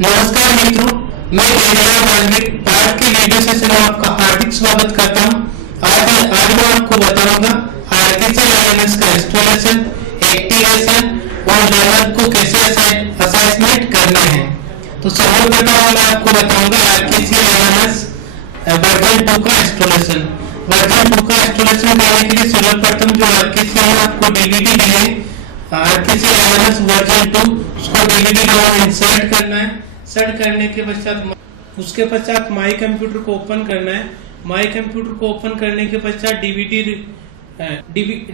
नमस्कार मित्रों, मैं जयराम वाल्मीकि आज के वीडियो सेशन में आपका हार्दिक स्वागत करता हूं। आज मैं आपको बताऊंगा आर्टिफिशियल इंटेलिजेंस का इंस्टॉलेशन, एक्टिवेशन और लर्नर को कैसे असाइनमेंट करना है। तो सर्वप्रथम मैं आपको बताऊंगा आर्टिफिशियल इंटेलिजेंस वर्जन 2 का इंस्टॉलेशन। वर्जन 2 का इंस्टॉलेशन करने के लिए सर्वप्रथम जो आर्टिफिशियल आपको डीवीडी दिए आर्टिफिशियल इंटेलिजेंस वर्जन 2 उसको डीवीडी में इंसर्ट करना है। सर्च करने के पश्चात उसके पश्चात माई कंप्यूटर को ओपन करना है। माई कंप्यूटर को ओपन करने के पश्चात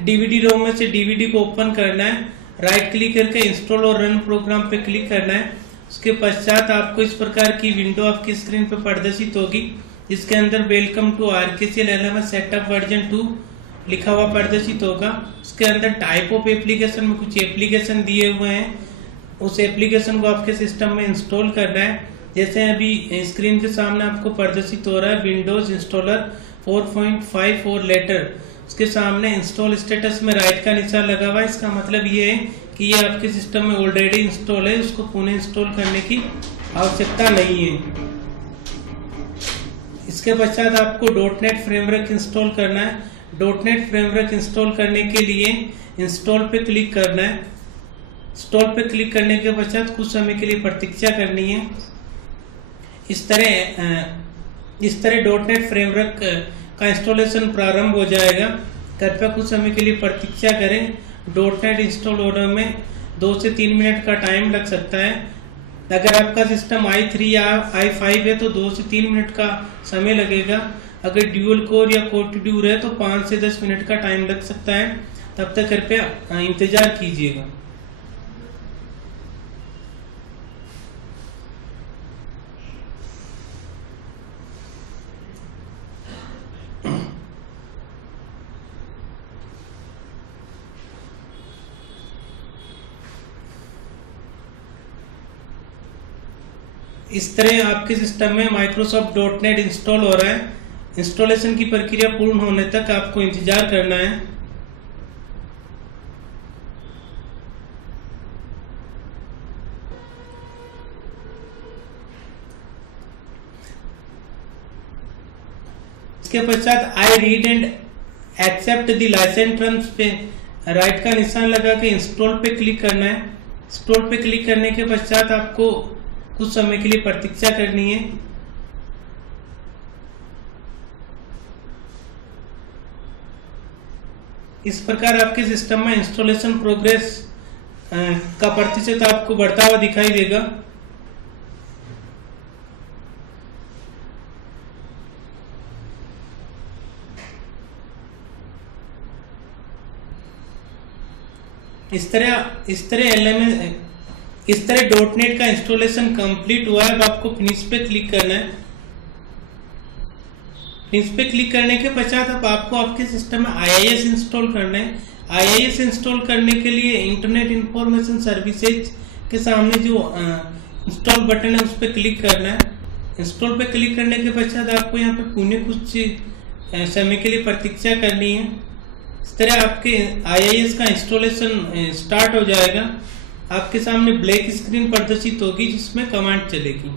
डीवीडी रोम में से डीवीडी को ओपन करना है। राइट क्लिक करके इंस्टॉल और रन प्रोग्राम पे क्लिक करना है। उसके पश्चात आपको इस प्रकार की विंडो आपकी स्क्रीन पे प्रदर्शित होगी, जिसके अंदर welcome to artificial intelligence setup version 2 लिखा हुआ प्रदर्शित होगा। उसके अंदर टाइप ऑफ एप्लीकेशन में कुछ एप्लीकेशन दिए हुए हैं, उस एप्लीकेशन को आपके सिस्टम में इंस्टॉल करना है। जैसे अभी स्क्रीन के सामने आपको प्रदर्शित हो रहा है विंडोज इंस्टॉलर 4.5 और लेटर, उसके सामने इंस्टॉल स्टेटस में राइट का निशान लगा हुआ है। इसका मतलब ये है कि ये आपके सिस्टम में ऑलरेडी इंस्टॉल है, उसको पुनः इंस्टॉल करने की आवश्यकता नहीं है। इसके पश्चात आपको .NET फ्रेमवर्क इंस्टॉल करना है। .NET फ्रेमवर्क इंस्टॉल करने के लिए इंस्टॉल पे क्लिक करना है। इंस्टॉल पे क्लिक करने के पश्चात कुछ समय के लिए प्रतीक्षा करनी है। इस तरह .NET फ्रेमवर्क का इंस्टॉलेशन प्रारंभ हो जाएगा। कृपया कुछ समय के लिए प्रतीक्षा करें। .NET इंस्टॉल होने में 2 से 3 मिनट का टाइम लग सकता है। अगर आपका सिस्टम i3 या i5 है तो 2 से 3 मिनट का समय लगेगा। अगर ड्यूअल कोर या कोर टू ड्यूर है तो 5 से 10 मिनट का टाइम लग सकता है। तब तक कृपया इंतजार कीजिएगा। इस तरह आपके सिस्टम में माइक्रोसॉफ्ट .NET इंस्टॉल हो रहा है। इंस्टॉलेशन की प्रक्रिया पूर्ण होने तक आपको इंतजार करना है। इसके पश्चात I read and accept the license terms पे राइट का निशान लगा के इंस्टॉल पे क्लिक करना है। इंस्टॉल पे क्लिक करने के पश्चात आपको कुछ समय के लिए प्रतीक्षा करनी है। इस प्रकार आपके सिस्टम में इंस्टॉलेशन प्रोग्रेस का प्रतिशत आपको बढ़ता हुआ दिखाई देगा। इस तरह .NET का इंस्टॉलेशन कंप्लीट हुआ है। अब आपको फिनिश पे क्लिक करना है। फिनिश पे क्लिक करने के पश्चात अब आपको आपके सिस्टम में IIS इंस्टॉल करना है। IIS इंस्टॉल करने के लिए इंटरनेट इंफॉर्मेशन सर्विसेज के सामने जो इंस्टॉल बटन है उस पर क्लिक करना है। इंस्टॉल पे क्लिक करने के पश्चात आपको यहाँ पे पुनः कुछ समय के लिए प्रतीक्षा करनी है। इस तरह आपके IIS का इंस्टॉलेशन स्टार्ट हो जाएगा। आपके सामने ब्लैक स्क्रीन प्रदर्शित होगी जिसमें कमांड चलेगी।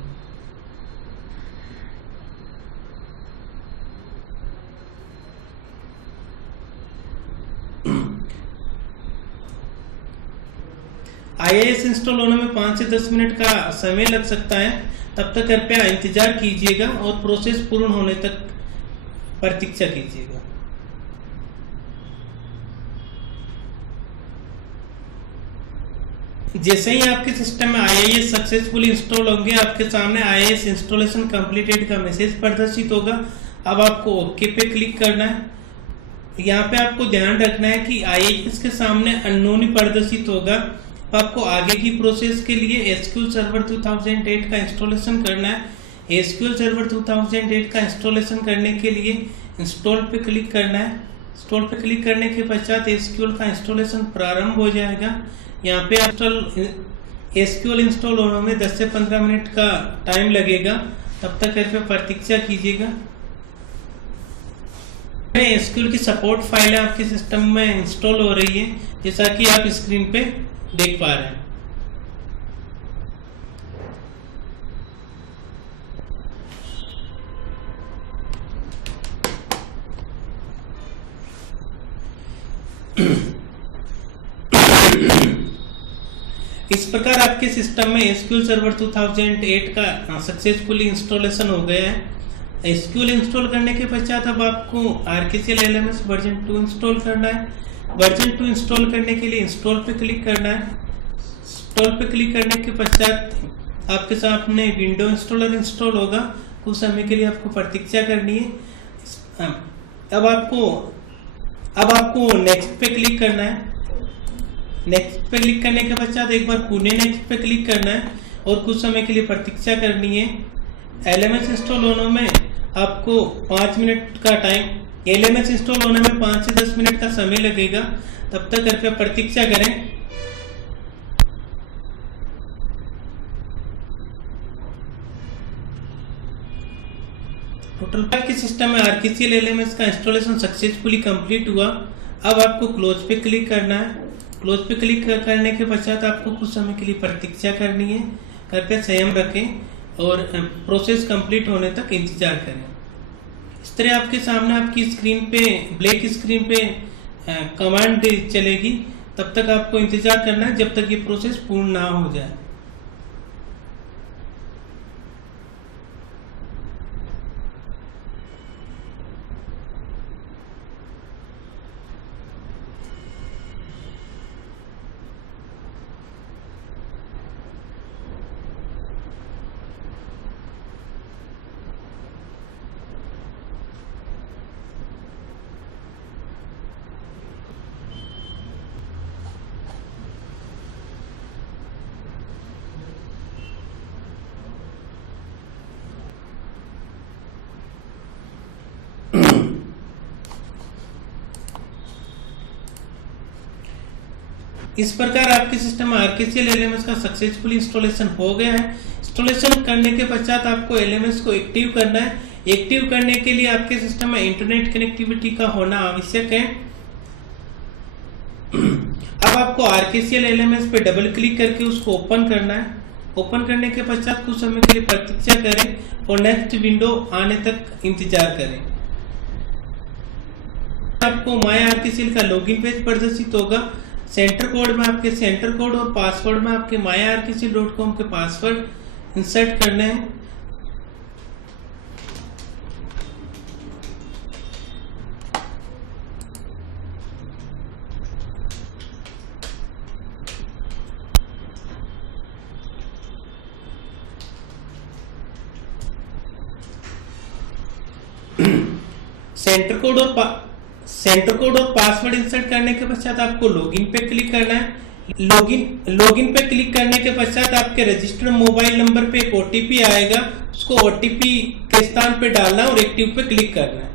IIS इंस्टॉल होने में 5 से 10 मिनट का समय लग सकता है। तब तक कृपया इंतजार कीजिएगा और प्रोसेस पूर्ण होने तक प्रतीक्षा कीजिएगा। जैसे ही आपके सिस्टम में IIS सक्सेसफुली इंस्टॉल होंगे, आपके सामने IIS इंस्टॉलेशन कंप्लीटेड का मैसेज प्रदर्शित होगा। अब आपको ओके पे क्लिक करना है। यहाँ पे आपको ध्यान रखना है कि IIS के सामने अननोन प्रदर्शित होगा। आपको आगे की प्रोसेस के लिए SQL सर्वर 2008 का इंस्टॉलेशन करना है। SQL सर्वर 2008 का इंस्टॉलेशन करने के लिए इंस्टॉल पे क्लिक करना है। इंस्टॉल पे क्लिक करने के पश्चात SQL का इंस्टॉलेशन प्रारंभ हो जाएगा। यहाँ पे SQL इंस्टॉल होने में 10 से 15 मिनट का टाइम लगेगा। तब तक कृपया प्रतीक्षा कीजिएगा। SQL की सपोर्ट फाइल आपके सिस्टम में इंस्टॉल हो रही है, जैसा कि आप स्क्रीन पे देख पा रहे हैं। इस प्रकार आपके सिस्टम में SQL सर्वर 2008 का सक्सेसफुली इंस्टॉलेशन हो गया है। SQL इंस्टॉल करने के पश्चात अब आपको RKCL LMS वर्जन 2 इंस्टॉल करना है। वर्जन 2 इंस्टॉल करने के लिए इंस्टॉल पे क्लिक करना है। इंस्टॉल पे क्लिक करने के पश्चात आपके सामने विंडो इंस्टॉलर इंस्टॉल होगा। कुछ समय के लिए आपको प्रतीक्षा करनी है। अब आपको नेक्स्ट पे क्लिक करना है। नेक्स्ट पे क्लिक करने के पश्चात एक बार पुणे नेक्स्ट पे क्लिक करना है और कुछ समय के लिए प्रतीक्षा करनी है। LMS इंस्टॉल होने में आपको 5 मिनट का टाइम, LMS इंस्टॉल होने में 5 से 10 मिनट का समय लगेगा। तब तक कृपया प्रतीक्षा करें। टोटल के सिस्टम में RKCL LMS का इंस्टॉलेशन सक्सेसफुली कंप्लीट हुआ। अब आपको क्लोज पे क्लिक करना है। क्लोज पे क्लिक करने के पश्चात आपको कुछ समय के लिए प्रतीक्षा करनी है। कृपया संयम रखें और प्रोसेस कंप्लीट होने तक इंतजार करें। इस तरह आपके सामने आपकी स्क्रीन पे, ब्लैक स्क्रीन पे कमांड चलेगी। तब तक आपको इंतजार करना है जब तक ये प्रोसेस पूर्ण ना हो जाए। इस प्रकार आपके सिस्टम में RKCL LMS का सक्सेसफुल इंस्टॉलेशन हो गया है। इंस्टॉलेशन करने के पश्चात आपको LMS को एक्टिव करना है। एक्टिव करने के लिए आपके सिस्टम में इंटरनेट कनेक्टिविटी का होना आवश्यक है। अब आपको RKCL LMS पे डबल क्लिक करके उसको ओपन करना है। ओपन करने के पश्चात कुछ समय के लिए प्रतीक्षा करें और नेक्स्ट विंडो आने तक इंतजार करें। आपको माय RKCL का लॉगिन पेज प्रदर्शित होगा। सेंटर कोड में आपके सेंटर कोड और पासवर्ड में आपके myrkcl.com के पासवर्ड इंसर्ट करने हैं। सेंटर कोड और पासवर्ड इंसर्ट करने के पश्चात आपको लॉगिन पे क्लिक करना है। लॉगिन पे क्लिक करने के पश्चात आपके रजिस्टर्ड मोबाइल नंबर पे एक OTP आएगा। उसको OTP के स्थान पे डालना है और एक्टिव पे क्लिक करना है।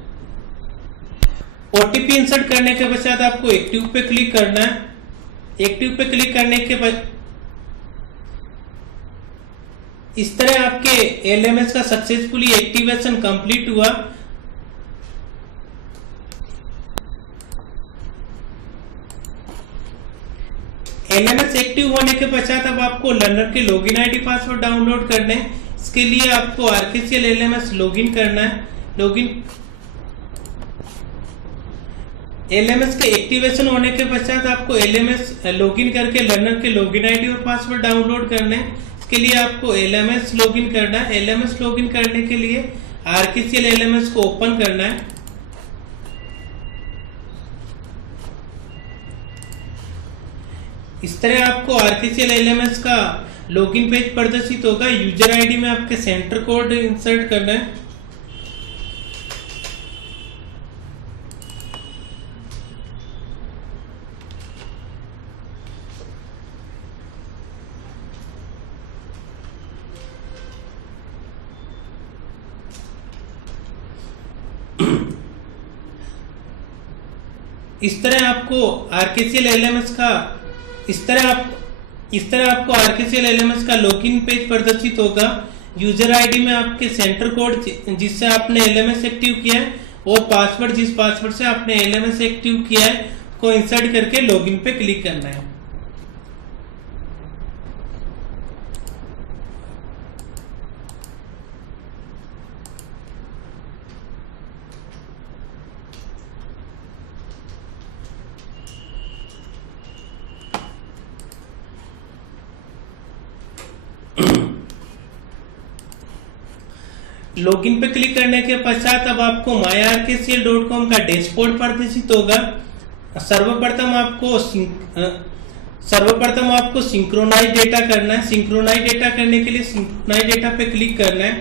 OTP इंसर्ट करने के पश्चात आपको एक्टिव पे क्लिक करना है। एक्टिव पे क्लिक करने के बाद इस तरह आपके LMS का सक्सेसफुली एक्टिवेशन कंप्लीट हुआ। LMS एक्टिव होने के पश्चात अब आपको लर्नर के लॉगिन आईडी पासवर्ड डाउनलोड करने हैं। इसके लिए आपको RKCL LMS लॉगिन करना है। LMS के एक्टिवेशन होने के पश्चात आपको LMS लॉगिन करके लर्नर के लॉगिन आईडी और पासवर्ड डाउनलोड करने हैं। इसके लिए आपको LMS लॉगिन करना है। LMS लॉगिन करने के लिए RKCL LMS को ओपन करना है। इस तरह आपको RKCL LMS का लॉगिन पेज प्रदर्शित होगा। यूजर आईडी में आपके सेंटर कोड इंसर्ट करना है। इस तरह आपको RKCL LMS का लॉगिन पेज प्रदर्शित होगा। यूजर आईडी में आपके सेंटर कोड जिससे आपने LMS एक्टिव किया है और पासवर्ड जिस पासवर्ड से आपने LMS एक्टिव किया है को इंसर्ट करके लॉगिन पे क्लिक करना है। लॉगिन पे क्लिक करने के पश्चात अब आपको myrkcl.com का डैशबोर्ड प्रदर्शित होगा। सर्वप्रथम आपको सिंक्रोनाइज डेटा करना है। सिंक्रोनाइज डेटा करने के लिए सिंक्रोनाइज डेटा पे क्लिक करना है।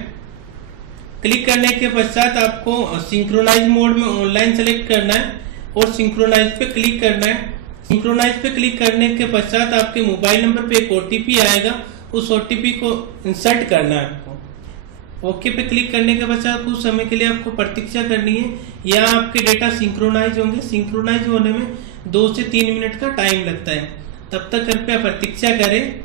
क्लिक करने के पश्चात आपको सिंक्रोनाइज मोड में ऑनलाइन सेलेक्ट करना है और सिंक्रोनाइज पे क्लिक करना है। सिंक्रोनाइज पे क्लिक करने के पश्चात आपके मोबाइल नंबर पे एक ओटीपी आएगा, उस ओटीपी को इंसर्ट करना है आपको। ओके पे क्लिक करने के पश्चात कुछ समय के लिए आपको प्रतीक्षा करनी है। यहाँ आपके डेटा सिंक्रोनाइज होंगे। सिंक्रोनाइज होने में 2 से 3 मिनट का टाइम लगता है, तब तक कृपया प्रतीक्षा करें।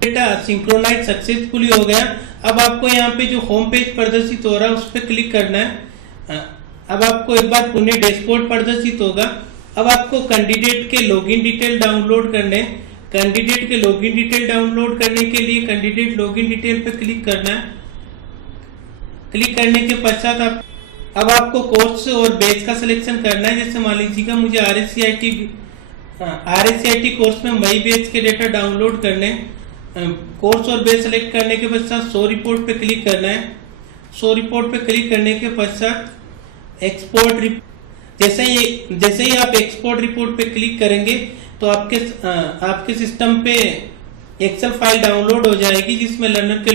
डेटा सिंक्रोनाइज सक्सेसफुली हो गया। अब आपको यहाँ पे जो होम पेज प्रदर्शित हो रहा है उस पर क्लिक करना है। अब आपको एक बार पुणे डैशबोर्ड प्रदर्शित होगा। अब आपको कैंडिडेट के लॉगिन डिटेल डाउनलोड करने। कैंडिडेट के लॉगिन डिटेल डाउनलोड करने के लिए कैंडिडेट लॉगिन डिटेल पे क्लिक करना है। क्लिक करने के पश्चात अब आपको कोर्स और बैच का सिलेक्शन करना है। जैसे मान लीजिएगा मुझे RSCIT कोर्स में मई बैच के डेटा डाउनलोड करने। कोर्स और बैच सेलेक्ट करने के पश्चात शो रिपोर्ट पे क्लिक करना है। शो रिपोर्ट पे क्लिक करने के पश्चात एक्सपोर्ट, जैसे ही आप एक्सपोर्ट रिपोर्ट पे क्लिक करेंगे तो आपके सिस्टम पे एक्सेल फाइल डाउनलोड हो जाएगी जिसमें लर्नर के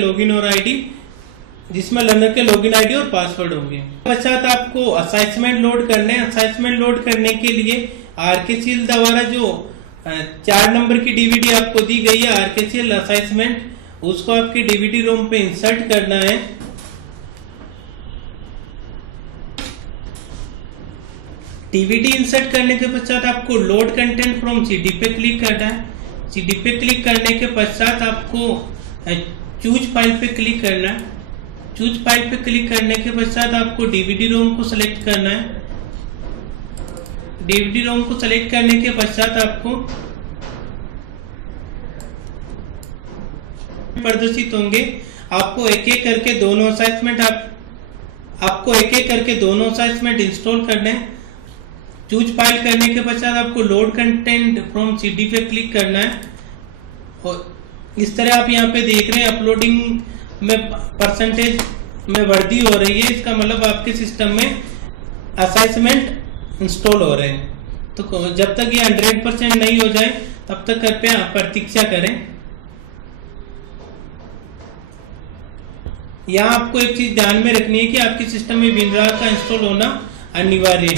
लॉगिन आईडी और पासवर्ड होंगे। पश्चात आपको असाइनमेंट लोड करने। असाइनमेंट लोड करने के लिए RKCL द्वारा जो 4 नंबर की डीवीडी आपको दी गई है RKCL असाइनमेंट, उसको आपकी डीवीडी रोम पे इंसर्ट करना है। डीवीडी इंसर्ट करने के पश्चात आपको लोड कंटेंट फ्रॉम CD पे क्लिक करना है। CD पे क्लिक करने के पश्चात आपको चूज फाइल पे क्लिक करना है। चूज फाइल पे क्लिक करने के पश्चात आपको डीवीडी रोम को सिलेक्ट करना है। डीवीडी रोम को सिलेक्ट करने के पश्चात आपको प्रदर्शित होंगे। आपको एक एक करके दोनों असाइनमेंट इंस्टॉल करने हैं। चूज फाइल करने के पश्चात आपको लोड कंटेंट फ्रॉम CD पे क्लिक करना है। और इस तरह आप यहाँ पे देख रहे हैं अपलोडिंग में परसेंटेज में वृद्धि हो रही है। इसका मतलब आपके सिस्टम में असाइनमेंट इंस्टॉल हो रहे हैं। तो जब तक ये 100% नहीं हो जाए तब तक कृपया प्रतीक्षा करें। यहाँ आपको एक चीज ध्यान में रखनी है कि आपके सिस्टम में WinRAR का इंस्टॉल होना अनिवार्य है।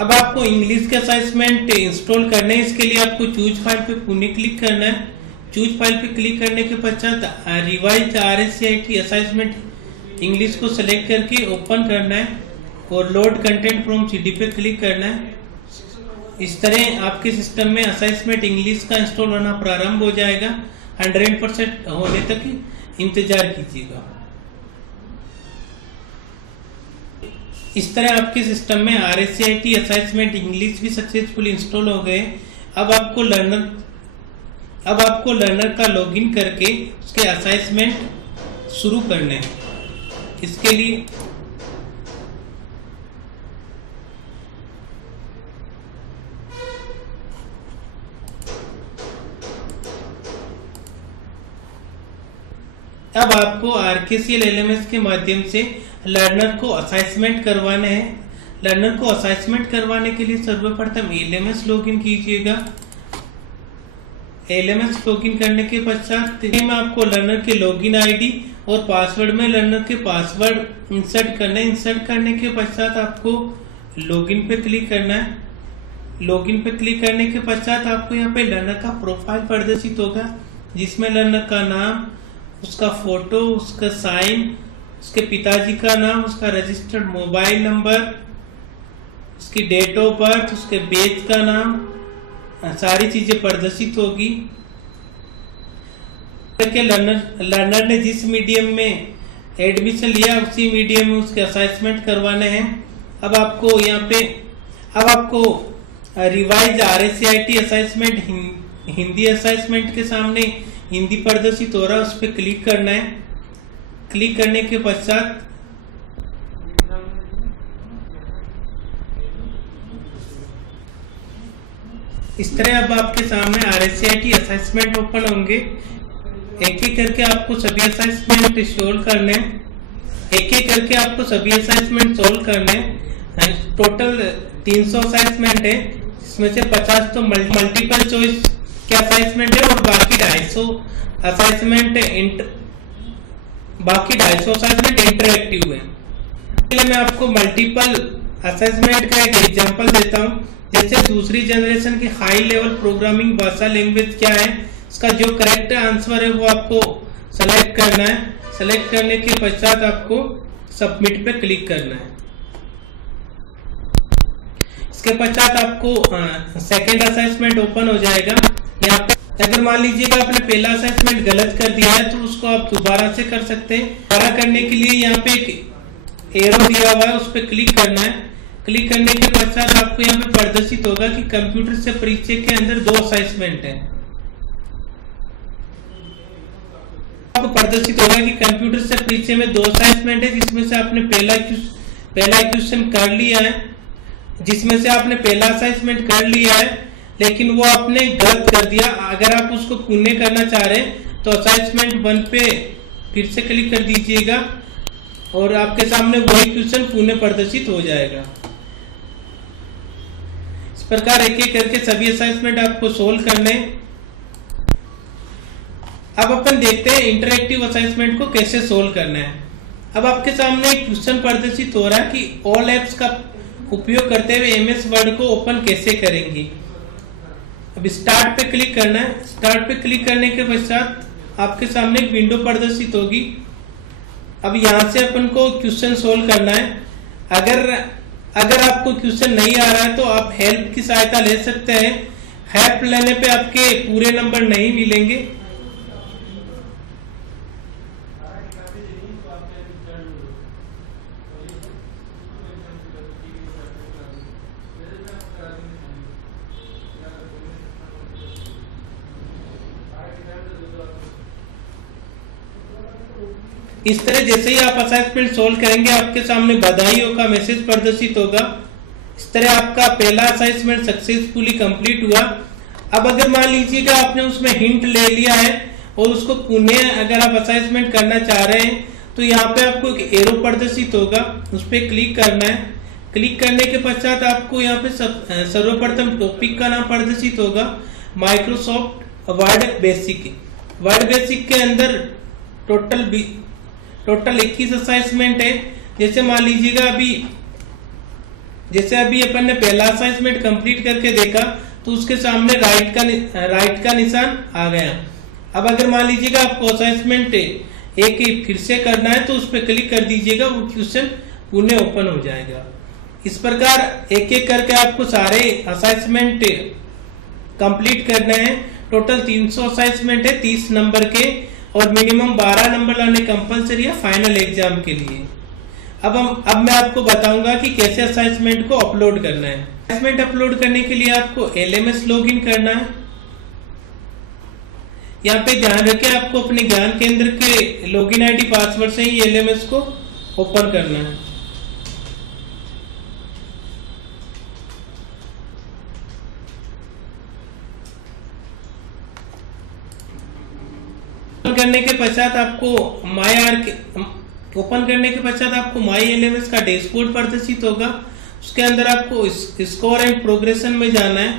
अब आपको इंग्लिश का असाइनमेंट इंस्टॉल करना है। इसके लिए आपको चूज फाइल पे पुणे क्लिक करना है। चूज फाइल पे क्लिक करने के पश्चात रिवाइज RSCIT असाइनमेंट इंग्लिश को सेलेक्ट करके ओपन करना है और लोड कंटेंट फ्रॉम CD पे क्लिक करना है। इस तरह आपके सिस्टम में असाइनमेंट इंग्लिश का इंस्टॉल होना प्रारंभ हो जाएगा। 100% होने तक इंतजार कीजिएगा। इस तरह आपके सिस्टम में RSCIT असाइनमेंट इंग्लिश भी सक्सेसफुली इंस्टॉल हो गए। अब आपको लर्नर का लॉगिन करके उसके असाइनमेंट शुरू करने हैं। इसके लिए अब आपको RKCL LMS के माध्यम से लर्नर को असाइनमेंट करवाने हैं। लर्नर को असाइनमेंट करवाने के लिए सर्वप्रथम LMS लॉगिन कीजिएगा। LMS लॉगिन करने के पश्चात में आपको लर्नर के लॉगिन आईडी और पासवर्ड में लर्नर के पासवर्ड इंसर्ट करना है। इंसर्ट करने के पश्चात आपको लॉगिन पे क्लिक करना है। लॉगिन पे क्लिक करने के पश्चात आपको यहाँ पे लर्नर का प्रोफाइल प्रदर्शित होगा जिसमें लर्नर का नाम, उसका फोटो, उसका साइन, उसके पिताजी का नाम, उसका रजिस्टर्ड मोबाइल नंबर, उसकी डेट ऑफ बर्थ, उसके बैच का नाम, सारी चीजें प्रदर्शित होगी। लर्नर ने जिस मीडियम में एडमिशन लिया उसी मीडियम में उसके असाइनमेंट करवाने हैं। अब आपको revise RSCIT assignment Hindi assignment के सामने हिंदी प्रदर्शित हो रहा है, उस पर क्लिक करना है। क्लिक करने के पश्चात इस तरह अब आपके सामने RSCIT असेसमेंट ओपन होंगे। एक एक करके आपको सभी असेसमेंट सोल्व करने, एक एक करके आपको सभी असेसमेंट सोल्व करने। टोटल 300 असेसमेंट है, जिसमें से 50 तो मल्टीपल चॉइस के असेसमेंट है और बाकी 250 असेसमेंट इंटरैक्टिव है। पहले मैं आपको मल्टीपल असेसमेंट का एक एग्जांपल देता हूं। जैसे दूसरी जनरेशन की हाई लेवल प्रोग्रामिंग भाषा लैंग्वेज क्या है, इसका जो करेक्ट आंसर है वो आपको सेलेक्ट करना है। सेलेक्ट करने के पश्चात आपको सबमिट पे क्लिक करना है। इसके पश्चात आपको सेकंड असेसमेंट ओपन हो जाएगा। यहाँ पे अगर मान लीजिएगा आपने पहला असेसमेंट गलत कर दिया है तो उसको आप दोबारा से कर सकते हैं। दोबारा करने के लिए यहाँ पे एक एरो दिया हुआ है, उस पर क्लिक करना है। क्लिक करने के पश्चात आपको यहाँ पे प्रदर्शित होगा कि कंप्यूटर से परिचय के अंदर 2 असेसमेंट है। आपको प्रदर्शित होगा कि कंप्यूटर से परिचय में 2 असेसमेंट है, जिसमें से आपने पहला क्वेश्चन कर लिया है, जिसमें से आपने पहला असेसमेंट कर लिया है, लेकिन वो आपने गलत कर दिया। अगर आप उसको पुनः करना चाह रहे हैं तो असेसमेंट 1 पे फिर से क्लिक कर दीजिएगा और आपके सामने वही क्वेश्चन पुनः प्रदर्शित हो जाएगा। इस प्रकार एक एक करके सभी असेसमेंट आपको सोल्व करने। अब अपन देखते हैं इंटरैक्टिव असेसमेंट को कैसे सोल्व करना है। अब आपके सामने एक क्वेश्चन प्रदर्शित हो रहा है कि ऑल एप्स का उपयोग करते हुए MS वर्ड को ओपन कैसे करेंगे। अब स्टार्ट पे क्लिक करना है। स्टार्ट पे क्लिक करने के पश्चात आपके सामने एक विंडो प्रदर्शित होगी। अब यहाँ से अपन को क्वेश्चन सोल्व करना है। अगर आपको क्वेश्चन नहीं आ रहा है तो आप हेल्प की सहायता ले सकते हैं। हेल्प लेने पे आपके पूरे नंबर नहीं मिलेंगे। इस तरह जैसे ही आप असेसमेंट सोल्व करेंगे आपके सामने बधाइयों का मैसेज प्रदर्शित होगा। इस तरह आपका पहला असेसमेंट सक्सेसफुली कंप्लीट हुआ। अब अगर मान लीजिएगा आपने उसमें हिंट ले लिया है और उसको पुनः अगर आप असेसमेंट करना चाह रहे हैं तो यहाँ पे आपको एक एरो प्रदर्शित होगा, उस पर क्लिक करना है। क्लिक करने के पश्चात आपको यहाँ पे सर्वप्रथम टॉपिक का नाम प्रदर्शित होगा, Microsoft word basic. Word basic के अंदर टोटल 21 असाइनमेंट है। जैसे मान लीजिएगा अभी अपन ने पहला असाइनमेंट कंप्लीट करके देखा तो उसके सामने राइट का निशान आ गया। अब अगर मान लीजिएगा आपको असाइनमेंट एक फिर से करना है तो उस पर क्लिक कर दीजिएगा, वो क्वेश्चन पुनः ओपन हो जाएगा। इस प्रकार एक एक करके आपको सारे असाइनमेंट कंप्लीट करने हैं। टोटल 300 असाइनमेंट है 30 नंबर के और मिनिमम 12 नंबर लाने कंपलसरी है फाइनल एग्जाम के लिए। अब मैं आपको बताऊंगा कि कैसे असाइनमेंट को अपलोड करना है। असाइनमेंट अपलोड करने के लिए आपको LMS लॉगिन करना है। यहाँ पे ध्यान रखें आपको अपने ज्ञान केंद्र के लॉगिन ID पासवर्ड से ही LMS को ओपन करना है। करने के पश्चात आपको ओपन करने के पश्चात आपको माई LMS का डैशबोर्ड प्रदर्शित होगा। उसके अंदर आपको स्कोर एंड प्रोग्रेशन में जाना है।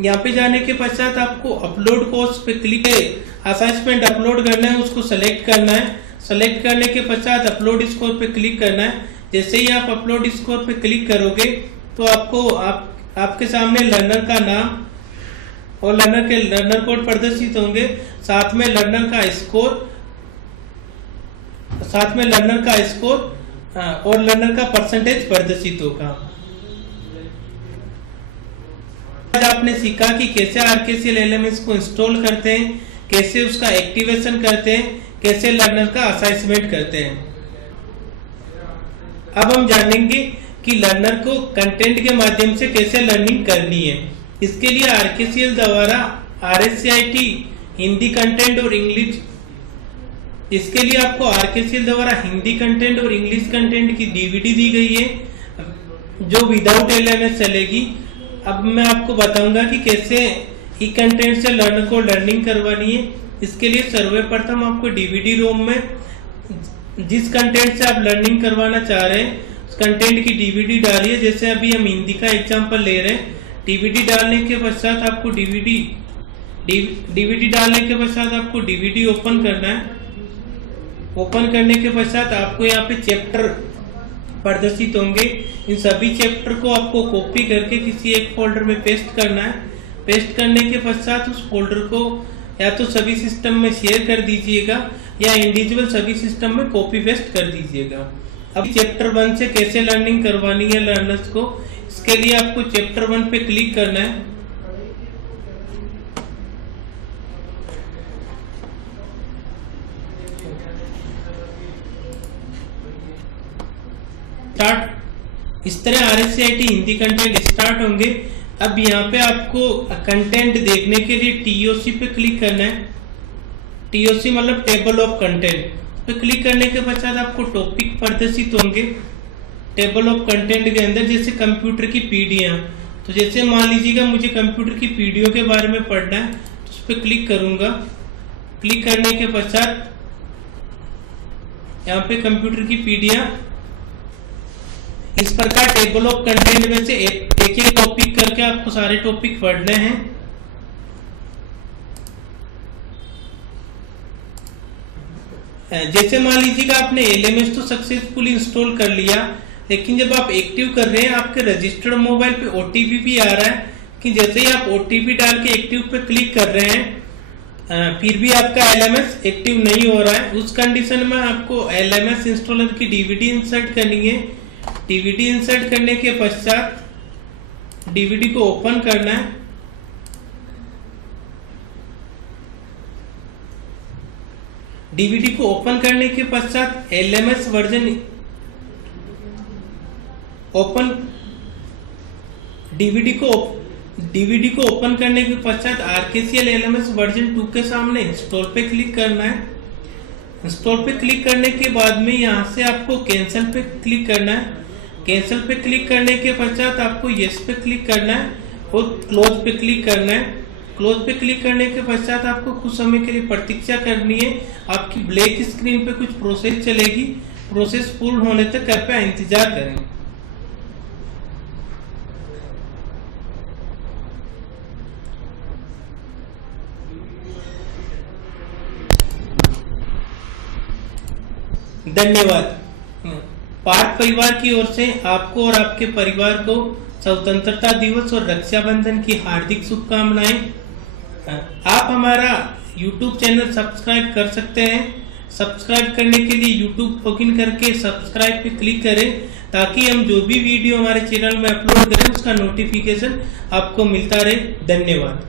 यहाँ पे जाने के पश्चात आपको अपलोड कोर्स पे क्लिक है, असाइनमेंट अपलोड करना है, उसको सेलेक्ट करना है। सेलेक्ट करने के पश्चात अपलोड स्कोर पे क्लिक करना है। जैसे ही आप अपलोड स्कोर पे क्लिक करोगे तो आपको आपके सामने लर्नर का नाम और लर्नर कोड प्रदर्शित होंगे, साथ में लर्नर का स्कोर और लर्नर का परसेंटेज प्रदर्शित होगा। आज आपने सीखा कि कैसे RKCL LMS को इंस्टॉल करते हैं, कैसे उसका एक्टिवेशन करते हैं, कैसे लर्नर का असाइनमेंट करते हैं। अब हम जानेंगे कि लर्नर को कंटेंट के माध्यम से कैसे लर्निंग करनी है। इसके लिए RKCL द्वारा RSCIT हिंदी कंटेंट और इंग्लिश, इसके लिए आपको RKCL द्वारा हिंदी कंटेंट और इंग्लिश कंटेंट की DVD दी गई है जो विदाउट LMS चलेगी। अब मैं आपको बताऊंगा कि कैसे ई कंटेंट से लर्नर को लर्निंग करवानी है। इसके लिए सर्वप्रथम आपको डीवीडी रोम में जिस कंटेंट से आप लर्निंग करवाना चाह रहे हैं उस कंटेंट की डीवीडी डालिए। जैसे अभी हम हिंदी का एग्जांपल ले रहे हैं। डीवीडी डालने के पश्चात आपको डीवीडी डालने के पश्चात आपको डीवीडी ओपन करना है। ओपन करने के पश्चात आपको यहाँ पे चैप्टर प्रदर्शित होंगे। इन सभी चैप्टर को आपको कॉपी करके किसी एक फोल्डर में पेस्ट करना है। पेस्ट करने के पश्चात उस फोल्डर को या तो सभी सिस्टम में शेयर कर दीजिएगा या इंडिविजुअल सभी सिस्टम में कॉपी पेस्ट कर दीजिएगा। अब चैप्टर 1 से कैसे लर्निंग करवानी है लर्नर्स को, इसके लिए आपको चैप्टर 1 पे क्लिक करना है। स्टार्ट इस तरह RSCIT हिंदी कंटेंट स्टार्ट होंगे। अब यहाँ पे आपको कंटेंट देखने के लिए TOC पे क्लिक करना है। TOC मतलब टेबल ऑफ कंटेंट पे क्लिक करने के पश्चात आपको टॉपिक प्रदर्शित होंगे टेबल ऑफ कंटेंट के अंदर। जैसे कंप्यूटर की पीढ़ियां, तो जैसे मान लीजिएगा मुझे कंप्यूटर की पीढ़ियों के बारे में पढ़ना है तो उस पर क्लिक करूंगा। क्लिक करने के पश्चात यहाँ पे कंप्यूटर की पीढ़ियां इस प्रकार टेबल ऑफ कंटेंट में से एक टॉपिक करके आपको सारे टॉपिक पढ़ने हैं। जैसे मान लीजिएगा आपने LMS तो सक्सेसफुली इंस्टॉल कर लिया, लेकिन जब आप एक्टिव कर रहे हैं आपके रजिस्टर्ड मोबाइल पे OTP भी आ रहा है कि जैसे ही आप OTP डाल के एक्टिव पे क्लिक कर रहे हैं फिर भी आपका LMS एक्टिव नहीं हो रहा है। उस कंडीशन में आपको LMS इंस्टॉलर की DVD इंसर्ट करनी है। DVD इंसर्ट करने के पश्चात DVD को ओपन करना है। DVD को ओपन करने के पश्चात LMS वर्जन ओपन DVD को ओपन करने के पश्चात RKCL LMS वर्जन 2 के सामने इंस्टॉल पे क्लिक करना है। इंस्टॉल पे क्लिक करने के बाद में यहाँ से आपको कैंसिल पे क्लिक करना है। कैंसिल पे क्लिक करने के पश्चात आपको यस पे क्लिक करना है और क्लोज पे क्लिक करना है। क्लोज पे क्लिक करने के पश्चात आपको कुछ समय के लिए प्रतीक्षा करनी है। आपकी ब्लैक स्क्रीन पे कुछ प्रोसेस चलेगी। प्रोसेस पूर्ण होने तक कृपया इंतजार करें। धन्यवाद। पार्थ परिवार की ओर से आपको और आपके परिवार को स्वतंत्रता दिवस और रक्षाबंधन की हार्दिक शुभकामनाएं। आप हमारा YouTube चैनल सब्सक्राइब कर सकते हैं। सब्सक्राइब करने के लिए YouTube लॉगिन करके सब्सक्राइब पे क्लिक करें ताकि हम जो भी वीडियो हमारे चैनल में अपलोड करें उसका नोटिफिकेशन आपको मिलता रहे। धन्यवाद।